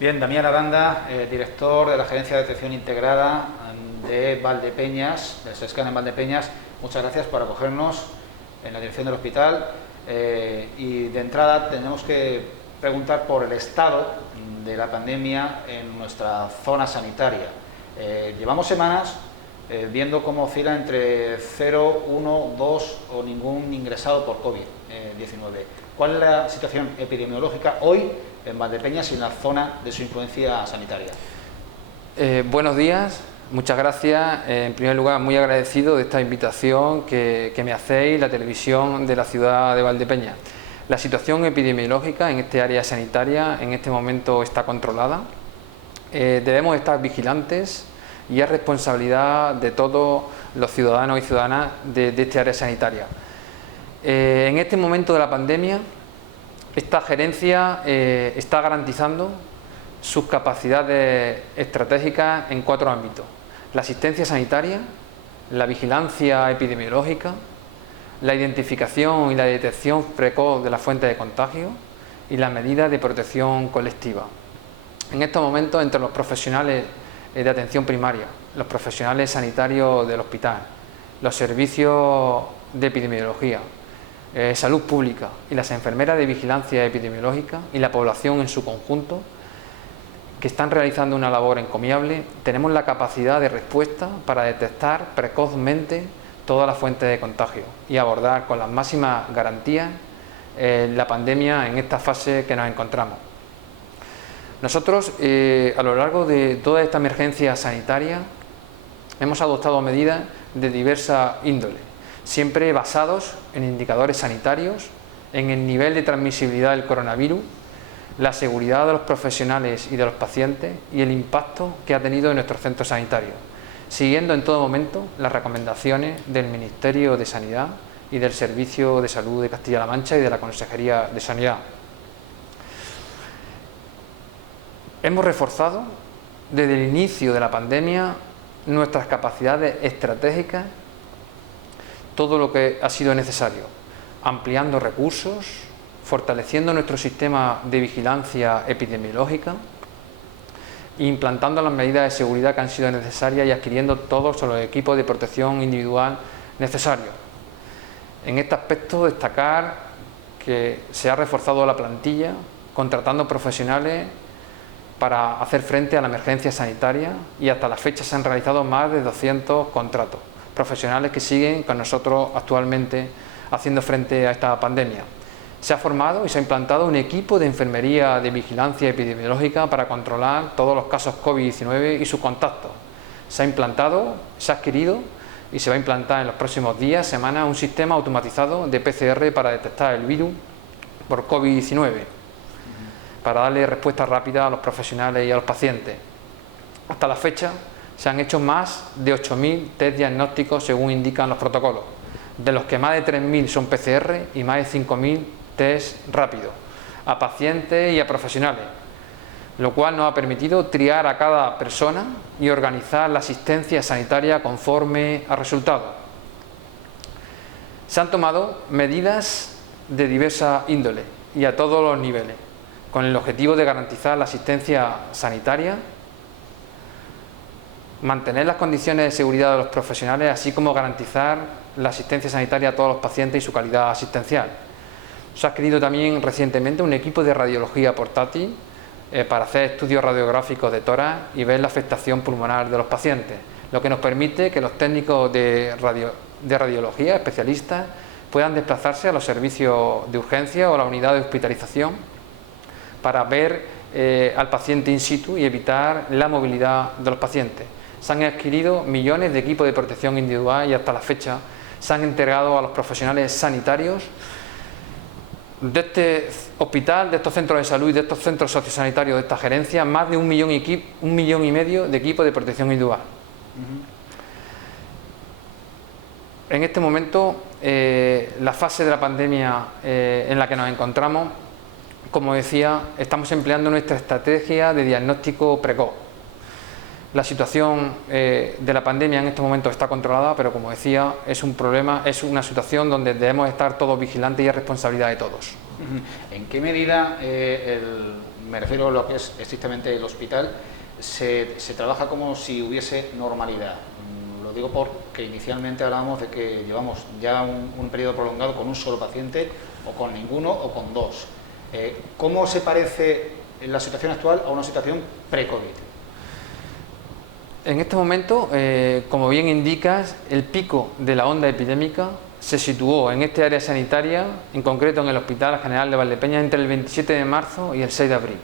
Bien, Damián Aranda, director de la Gerencia de Atención Integrada de Valdepeñas, del SESCAN en Valdepeñas. Muchas gracias por acogernos en la dirección del hospital. Y de entrada tenemos que preguntar por el estado de la pandemia en nuestra zona sanitaria. Llevamos semanas viendo cómo oscila entre 0, 1, 2 o ningún ingresado por COVID-19. ¿Cuál es la situación epidemiológica hoy en Valdepeñas y en la zona de su influencia sanitaria? Buenos días, muchas gracias. En primer lugar, muy agradecido de esta invitación que me hacéis, la televisión de la ciudad de Valdepeñas. La situación epidemiológica en este área sanitaria en este momento está controlada. Debemos estar vigilantes y es responsabilidad de todos los ciudadanos y ciudadanas de este área sanitaria. En este momento de la pandemia, esta gerencia está garantizando sus capacidades estratégicas en 4 ámbitos: la asistencia sanitaria, la vigilancia epidemiológica, la identificación y la detección precoz de las fuentes de contagio y las medidas de protección colectiva. En estos momentos, entre los profesionales de atención primaria, los profesionales sanitarios del hospital, los servicios de epidemiología, salud pública y las enfermeras de vigilancia epidemiológica y la población en su conjunto, que están realizando una labor encomiable, tenemos la capacidad de respuesta para detectar precozmente todas las fuentes de contagio y abordar con las máximas garantías la pandemia en esta fase que nos encontramos. Nosotros, a lo largo de toda esta emergencia sanitaria, hemos adoptado medidas de diversa índole, siempre basados en indicadores sanitarios, en el nivel de transmisibilidad del coronavirus, la seguridad de los profesionales y de los pacientes y el impacto que ha tenido en nuestros centros sanitarios, siguiendo en todo momento las recomendaciones del Ministerio de Sanidad y del Servicio de Salud de Castilla-La Mancha y de la Consejería de Sanidad. Hemos reforzado desde el inicio de la pandemia nuestras capacidades estratégicas, todo lo que ha sido necesario, ampliando recursos, fortaleciendo nuestro sistema de vigilancia epidemiológica, implantando las medidas de seguridad que han sido necesarias y adquiriendo todos los equipos de protección individual necesarios. En este aspecto, destacar que se ha reforzado la plantilla, contratando profesionales para hacer frente a la emergencia sanitaria, y hasta la fecha se han realizado más de 200 contratos, profesionales que siguen con nosotros actualmente haciendo frente a esta pandemia. Se ha formado y se ha implantado un equipo de enfermería de vigilancia epidemiológica para controlar todos los casos COVID-19 y sus contactos. Se ha implantado, se ha adquirido y se va a implantar en los próximos días, semanas, un sistema automatizado de PCR para detectar el virus por COVID-19, para darle respuesta rápida a los profesionales y a los pacientes. Hasta la fecha se han hecho más de 8.000 test diagnósticos según indican los protocolos, de los que más de 3.000 son PCR y más de 5.000 test rápidos, a pacientes y a profesionales, lo cual nos ha permitido triar a cada persona y organizar la asistencia sanitaria conforme a resultados. Se han tomado medidas de diversa índole y a todos los niveles, con el objetivo de garantizar la asistencia sanitaria, mantener las condiciones de seguridad de los profesionales, así como garantizar la asistencia sanitaria a todos los pacientes y su calidad asistencial. Se ha adquirido también recientemente un equipo de radiología portátil para hacer estudios radiográficos de tórax y ver la afectación pulmonar de los pacientes, lo que nos permite que los técnicos de radiología, especialistas, puedan desplazarse a los servicios de urgencia o a la unidad de hospitalización para ver al paciente in situ y evitar la movilidad de los pacientes. Se han adquirido millones de equipos de protección individual y hasta la fecha se han entregado a los profesionales sanitarios de este hospital, de estos centros de salud y de estos centros sociosanitarios de esta gerencia, más de 1,5 millones de equipos de protección individual. En este momento, la fase de la pandemia en la que nos encontramos, como decía, estamos empleando nuestra estrategia de diagnóstico precoz. La situación de la pandemia en este momento está controlada, pero como decía, es un problema, es una situación donde debemos estar todos vigilantes y es responsabilidad de todos. ¿En qué medida me refiero a lo que es estrictamente el hospital, se trabaja como si hubiese normalidad. Lo digo porque inicialmente hablábamos de que llevamos ya un periodo prolongado con un solo paciente, o con ninguno, o con dos. ¿Cómo se parece la situación actual a una situación pre-COVID? En este momento, como bien indicas, el pico de la onda epidémica se situó en este área sanitaria, en concreto en el Hospital General de Valdepeñas, entre el 27 de marzo y el 6 de abril.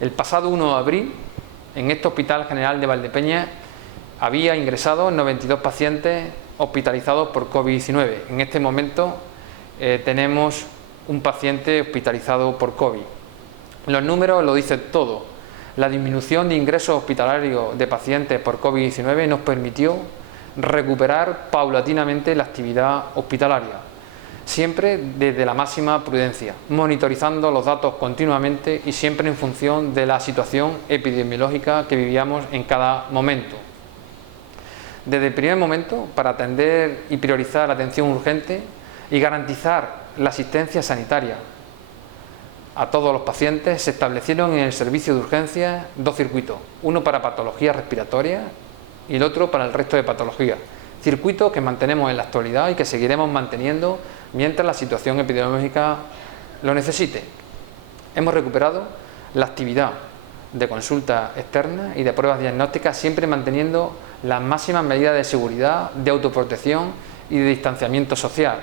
El pasado 1 de abril, en este Hospital General de Valdepeñas, había ingresado 92 pacientes hospitalizados por COVID-19. En este momento tenemos un paciente hospitalizado por COVID. Los números lo dicen todo. La disminución de ingresos hospitalarios de pacientes por COVID-19 nos permitió recuperar paulatinamente la actividad hospitalaria, siempre desde la máxima prudencia, monitorizando los datos continuamente y siempre en función de la situación epidemiológica que vivíamos en cada momento. Desde el primer momento, para atender y priorizar la atención urgente y garantizar la asistencia sanitaria a todos los pacientes, se establecieron en el servicio de urgencias dos circuitos, uno para patologías respiratorias y el otro para el resto de patologías, circuitos que mantenemos en la actualidad y que seguiremos manteniendo mientras la situación epidemiológica lo necesite. Hemos recuperado la actividad de consulta externa y de pruebas diagnósticas, siempre manteniendo las máximas medidas de seguridad, de autoprotección y de distanciamiento social,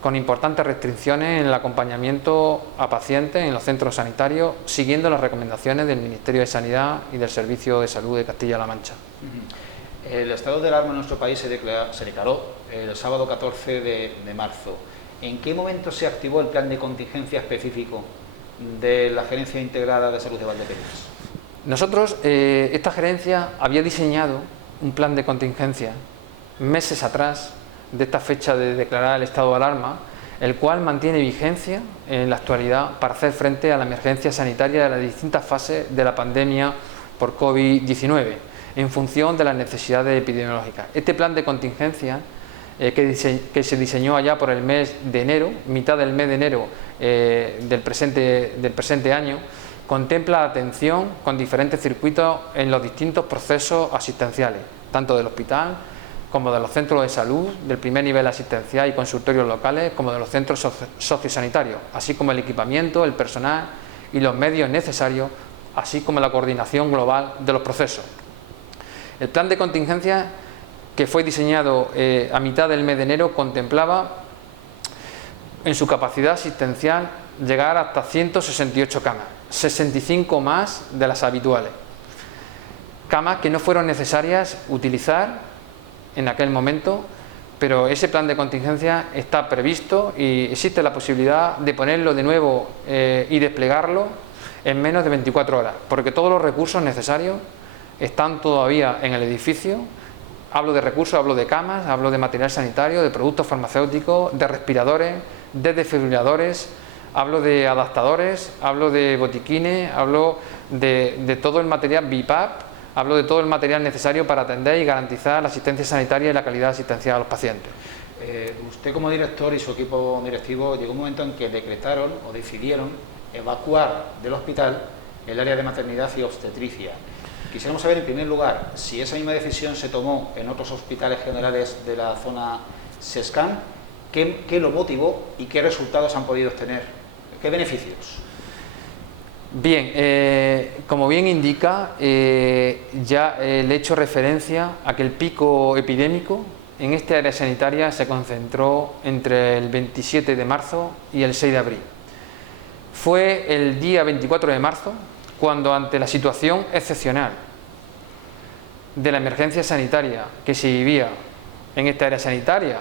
con importantes restricciones en el acompañamiento a pacientes en los centros sanitarios, siguiendo las recomendaciones del Ministerio de Sanidad y del Servicio de Salud de Castilla-La Mancha. El estado de alarma en nuestro país se declaró el sábado 14 de marzo. ¿En qué momento se activó el plan de contingencia específico de la Gerencia Integrada de Salud de Valdepeñas? Nosotros, esta gerencia había diseñado un plan de contingencia meses atrás de esta fecha de declarar el estado de alarma, el cual mantiene vigencia en la actualidad para hacer frente a la emergencia sanitaria de las distintas fases de la pandemia por COVID-19, en función de las necesidades epidemiológicas. Este plan de contingencia, que se diseñó allá por el mes de enero, mitad del mes de enero del presente año, contempla atención con diferentes circuitos en los distintos procesos asistenciales, tanto del hospital como de los centros de salud, del primer nivel asistencial y consultorios locales, como de los centros sociosanitarios, así como el equipamiento, el personal y los medios necesarios, así como la coordinación global de los procesos. El plan de contingencia, que fue diseñado a mitad del mes de enero, contemplaba en su capacidad asistencial llegar hasta 168 camas, 65 más de las habituales. Camas que no fueron necesarias utilizar en aquel momento, pero ese plan de contingencia está previsto y existe la posibilidad de ponerlo de nuevo y desplegarlo en menos de 24 horas, porque todos los recursos necesarios están todavía en el edificio. Hablo de recursos, hablo de camas, hablo de material sanitario, de productos farmacéuticos, de respiradores, de desfibriladores, hablo de adaptadores, hablo de botiquines, hablo de todo el material BIPAP, hablo de todo el material necesario para atender y garantizar la asistencia sanitaria y la calidad asistencial a los pacientes. Usted como director y su equipo directivo, llegó un momento en que decretaron o decidieron evacuar del hospital el área de maternidad y obstetricia. Quisiéramos saber, en primer lugar, si esa misma decisión se tomó en otros hospitales generales de la zona SESCAN, qué lo motivó y qué resultados han podido obtener, qué beneficios. Bien, como bien indica, ya le he hecho referencia a que el pico epidémico en esta área sanitaria se concentró entre el 27 de marzo y el 6 de abril. Fue el día 24 de marzo cuando, ante la situación excepcional de la emergencia sanitaria que se vivía en esta área sanitaria,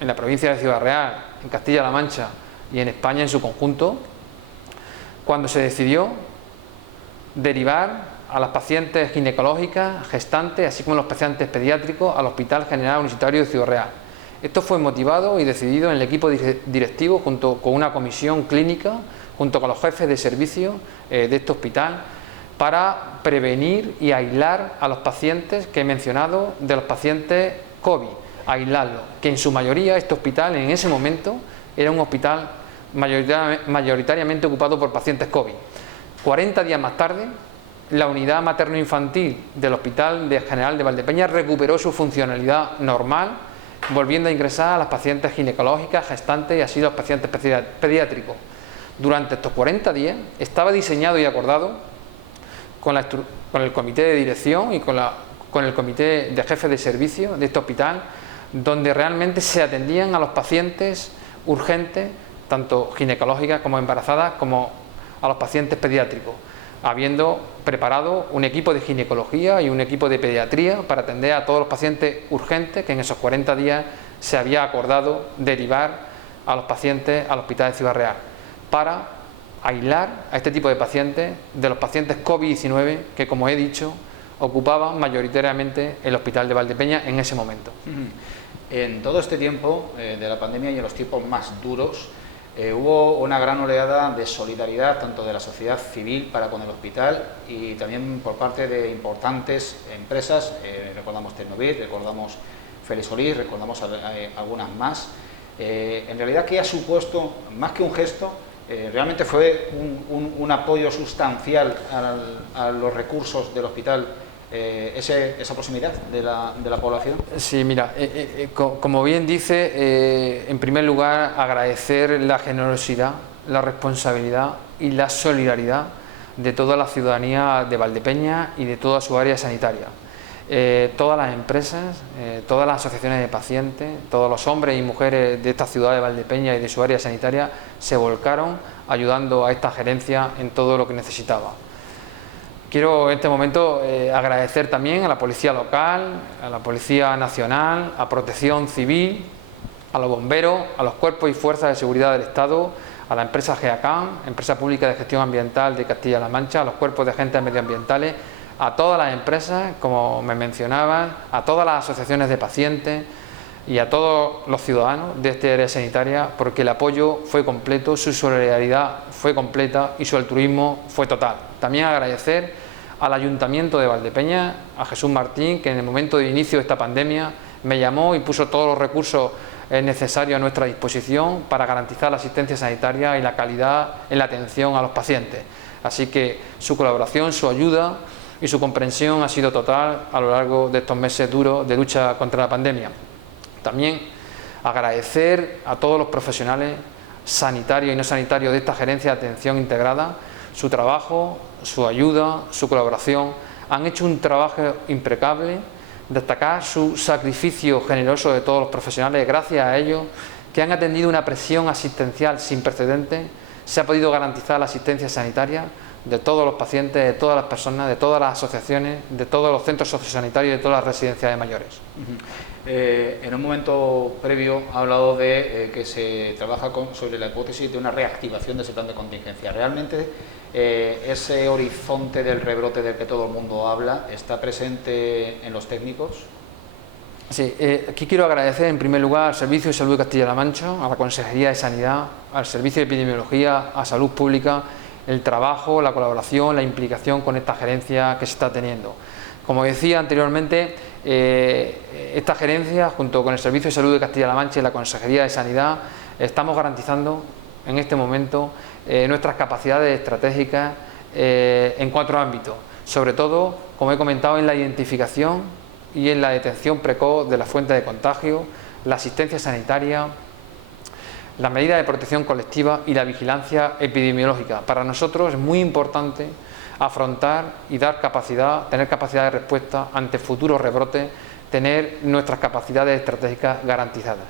en la provincia de Ciudad Real, en Castilla-La Mancha y en España en su conjunto, cuando se decidió derivar a las pacientes ginecológicas, gestantes, así como los pacientes pediátricos, al Hospital General Universitario de Ciudad Real. Esto fue motivado y decidido en el equipo directivo, junto con una comisión clínica, junto con los jefes de servicio de este hospital, para prevenir y aislar a los pacientes que he mencionado, de los pacientes COVID, aislarlos, que en su mayoría este hospital en ese momento era un hospital mayoritariamente ocupado por pacientes COVID. 40 días más tarde, la unidad materno-infantil del Hospital General de Valdepeñas recuperó su funcionalidad normal, volviendo a ingresar a las pacientes ginecológicas, gestantes y así los pacientes pediátricos. Durante estos 40 días estaba diseñado y acordado con el comité de dirección y con el comité de jefes de servicio de este hospital, donde realmente se atendían a los pacientes urgentes, tanto ginecológicas como embarazadas, como a los pacientes pediátricos, habiendo preparado un equipo de ginecología y un equipo de pediatría para atender a todos los pacientes urgentes que en esos 40 días se había acordado derivar a los pacientes al Hospital de Ciudad Real, para aislar a este tipo de pacientes de los pacientes COVID-19 que, como he dicho, ocupaban mayoritariamente el Hospital de Valdepeñas en ese momento. En todo este tiempo de la pandemia y en los tiempos más duros, hubo una gran oleada de solidaridad tanto de la sociedad civil para con el hospital y también por parte de importantes empresas. Recordamos Tecnovir, recordamos Félix Solís, recordamos algunas más. En realidad, ¿qué ha supuesto? Más que un gesto, realmente fue un apoyo sustancial a los recursos del hospital, esa proximidad de la población. Sí, mira, como bien dice, en primer lugar agradecer la generosidad, la responsabilidad y la solidaridad de toda la ciudadanía de Valdepeñas y de toda su área sanitaria. Todas las empresas, todas las asociaciones de pacientes, todos los hombres y mujeres de esta ciudad de Valdepeñas y de su área sanitaria se volcaron ayudando a esta gerencia en todo lo que necesitaba. Quiero en este momento agradecer también a la Policía Local, a la Policía Nacional, a Protección Civil, a los bomberos, a los cuerpos y fuerzas de seguridad del Estado, a la empresa GEACAM, Empresa Pública de Gestión Ambiental de Castilla-La Mancha, a los cuerpos de agentes medioambientales, a todas las empresas, como me mencionaban, a todas las asociaciones de pacientes y a todos los ciudadanos de esta área sanitaria, porque el apoyo fue completo, su solidaridad fue completa y su altruismo fue total. También agradecer al Ayuntamiento de Valdepeñas, a Jesús Martín, que en el momento de inicio de esta pandemia me llamó y puso todos los recursos necesarios a nuestra disposición para garantizar la asistencia sanitaria y la calidad en la atención a los pacientes. Así que su colaboración, su ayuda y su comprensión ha sido total a lo largo de estos meses duros de lucha contra la pandemia. También agradecer a todos los profesionales sanitarios y no sanitarios de esta gerencia de atención integrada su trabajo, su ayuda, su colaboración. Han hecho un trabajo impecable, destacar su sacrificio generoso de todos los profesionales. Gracias a ellos, que han atendido una presión asistencial sin precedentes, se ha podido garantizar la asistencia sanitaria de todos los pacientes, de todas las personas, de todas las asociaciones, de todos los centros sociosanitarios y de todas las residencias de mayores. En un momento previo ha hablado de que se trabaja sobre la hipótesis de una reactivación de ese plan de contingencia. ¿Realmente ese horizonte del rebrote del que todo el mundo habla está presente en los técnicos? Sí, aquí quiero agradecer en primer lugar al Servicio de Salud de Castilla-La Mancha, a la Consejería de Sanidad, al Servicio de Epidemiología, a Salud Pública, el trabajo, la colaboración, la implicación con esta gerencia que se está teniendo. Como decía anteriormente, esta gerencia, junto con el Servicio de Salud de Castilla-La Mancha y la Consejería de Sanidad, estamos garantizando en este momento nuestras capacidades estratégicas en 4 ámbitos, sobre todo, como he comentado, en la identificación y en la detención precoz de las fuentes de contagio, la asistencia sanitaria, las medidas de protección colectiva y la vigilancia epidemiológica. Para nosotros es muy importante afrontar y dar capacidad, tener capacidad de respuesta ante futuros rebrotes, tener nuestras capacidades estratégicas garantizadas.